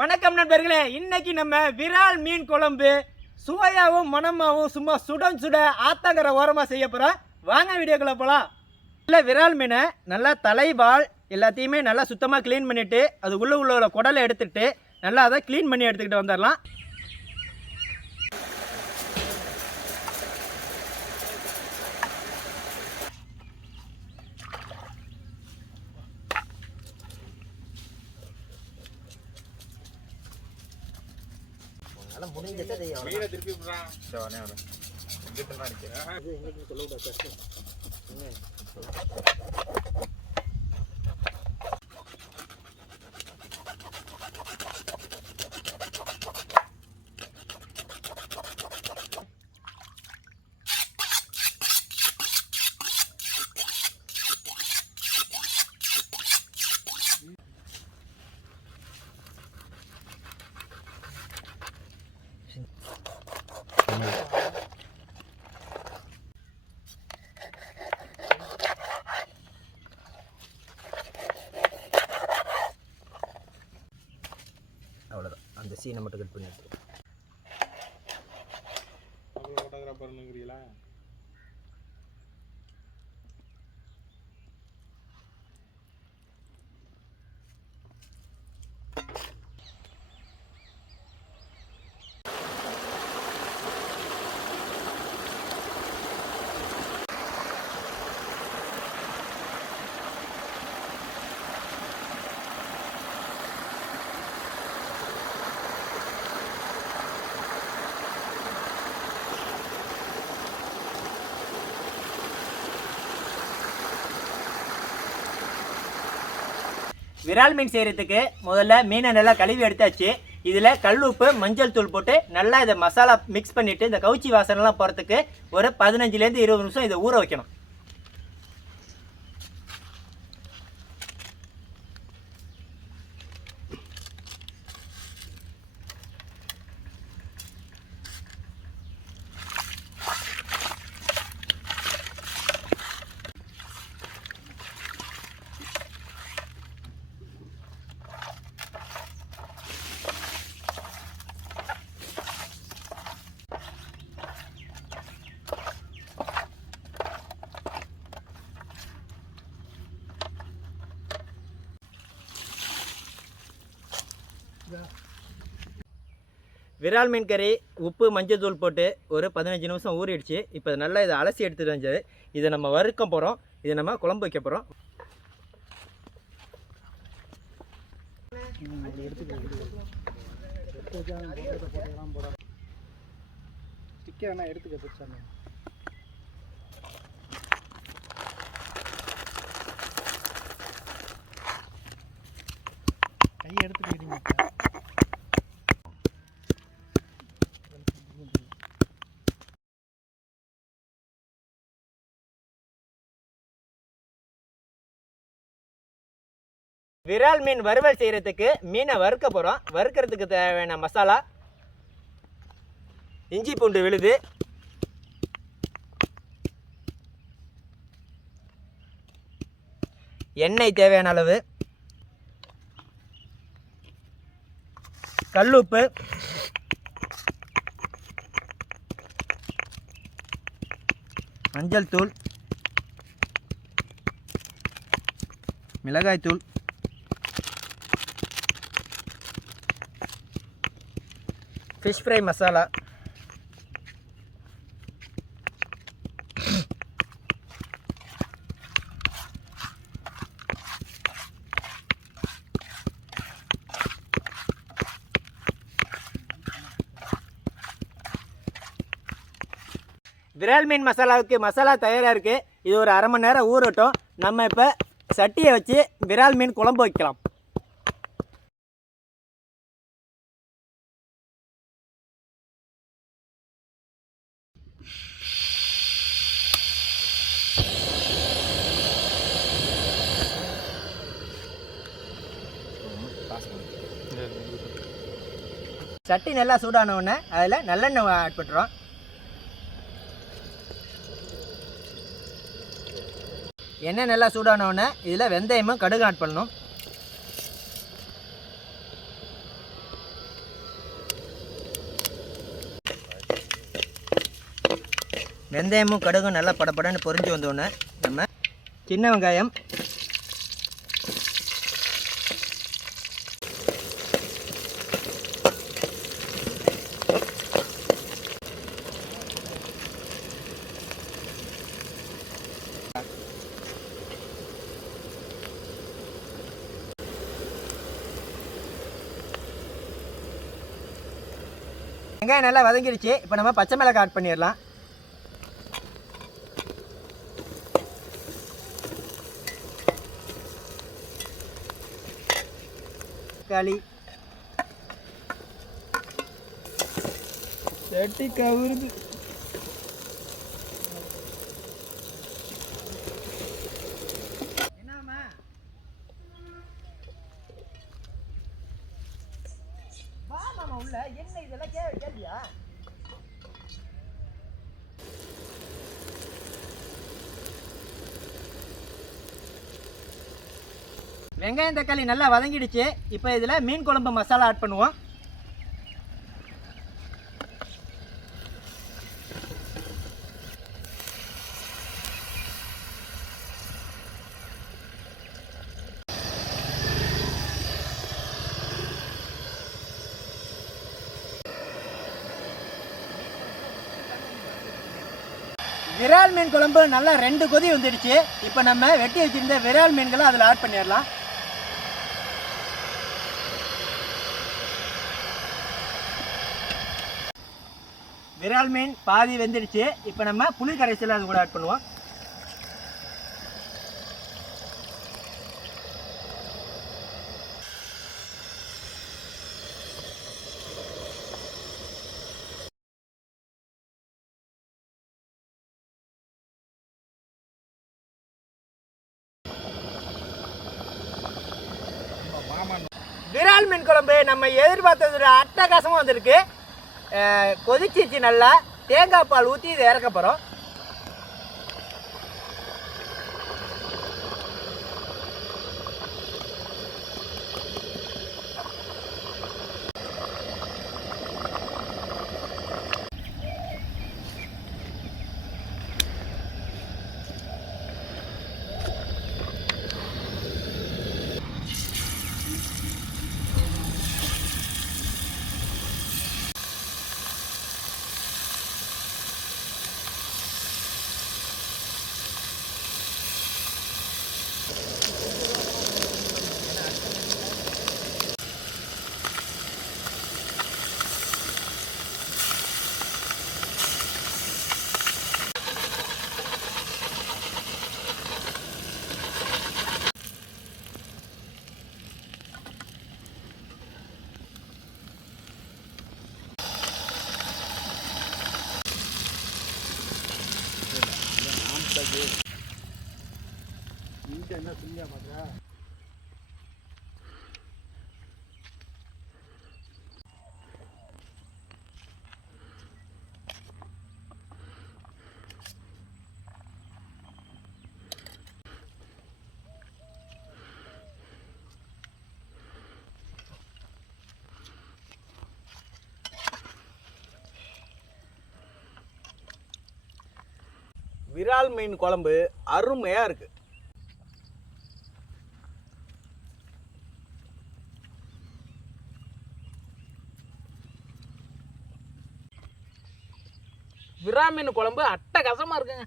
வணக்கம் நண்பர்களே, இன்னைக்கு நம்ம விரால் மீன் குழம்பு சுவையாகவும் மனமாகவும் சும்மா சுட ஆத்தங்கரை ஓரமாக செய்ய போகிறோம். வாங்க வீடியோக்குள்ள போகலாம். இல்லை, விரால் மீனை நல்லா தலைவால் எல்லாத்தையுமே நல்லா சுத்தமாக க்ளீன் பண்ணிவிட்டு அது உள்ள குடலை எடுத்துகிட்டு நல்லா அதை க்ளீன் பண்ணி எடுத்துக்கிட்டு வந்துடலாம். முடிஞ்சதை திருப்பி அவ்வளோதான். அந்த சீனை மட்டும் கட் பண்ணிட்டு ஃபோட்டோகிராஃபர்னுங்கிறீங்களா? விரால் மீன் செய்கிறதுக்கு முதல்ல மீனை நல்லா கழுவி எடுத்தாச்சு. இதில் கல் உப்பு மஞ்சள் தூள் போட்டு நல்லா இதை மசாலா மிக்ஸ் பண்ணிவிட்டு இந்த கவுச்சி வாசனைலாம் போகிறதுக்கு ஒரு 15லேருந்து 20 நிமிஷம் இதை ஊற வைக்கணும். விரால் மீன் கறி உப்பு மஞ்சள் தூள் போட்டு ஒரு 15 நிமிஷம் ஊறிடுச்சு. இப்போ நல்லா இதை அலசி எடுத்துட்டு வந்து இதை நம்ம வறுக்க போகிறோம். இதை நம்ம குழம்பு வைக்க போகிறோம். கையை எடுத்துக்கிட்டீங்க. விரால் மீன் வறுவல் செய்கிறதுக்கு மீனை வறுக்க போகிறோம். வறுக்கிறதுக்கு தேவையான மசாலா: இஞ்சி பூண்டு விழுது, எண்ணெய் தேவையான அளவு, கல்லுப்பு, மஞ்சள் தூள், மிளகாய் தூள், ஃபிஷ் ஃப்ரை மசாலா, விரால் மீன் மசாலாவுக்கு மசாலா தயாராக இருக்குது. இது ஒரு அரை மணி நேரம் ஊறட்டும். நம்ம இப்போ சட்டியை வச்சு விரால் மீன் குழம்பு வைக்கலாம். சட்டி நல்லா சூடான உடனே அதில் நல்லெண்ணெய் ஆட் பண்ணுறோம். எண்ணெய் நல்லா சூடான உடனே இதில் வெந்தயமும் கடுகு ஆட் பண்ணணும். வெந்தயமும் கடுகும் நல்லா படப்படன்னு பொரிஞ்சு வந்தோடனே நம்ம சின்ன வெங்காயம், வெங்காயம் நல்லா வதங்கிடுச்சு. இப்போ நம்ம பச்சை மிளகாய் ஆட் பண்ணிடலாம். தக்காளி சட்டி கவுருது. என்னம்மா வா மாமா உள்ள என்ன இதெல்லாம் கேள்வியா? வெங்காயம் தக்காளி நல்லா வதங்கிடுச்சு. இப்போ இதில் மீன் குழம்பு மசாலா ஆட் பண்ணுவோம். விரால் மீன் குழம்பு நல்லா 2 கொதி வந்துடுச்சு. இப்போ நம்ம வெட்டி வச்சிருந்த விரால் மீன்களை அதில் ஆட் பண்ணிடலாம். விரால் மீன் பாதி வெந்துடுச்சு. இப்போ நம்ம புளி கரைசல் அது கூட ஆட் பண்ணுவோம். விரால் மீன் குழம்பு நம்ம எதிர்பார்த்ததோட அட்டகாசமாக வந்திருக்கு. கொதிச்சிச்சு நல்லா. தேங்காய் பால் ஊற்றி இதை இறக்க போகிறோம். என்ன சொல்லியா பாக்குறா? விரால் மீன் குழம்பு அருமையாக இருக்குது. விரால் மீன் குழம்பு அட்டகாசமாக இருக்குங்க.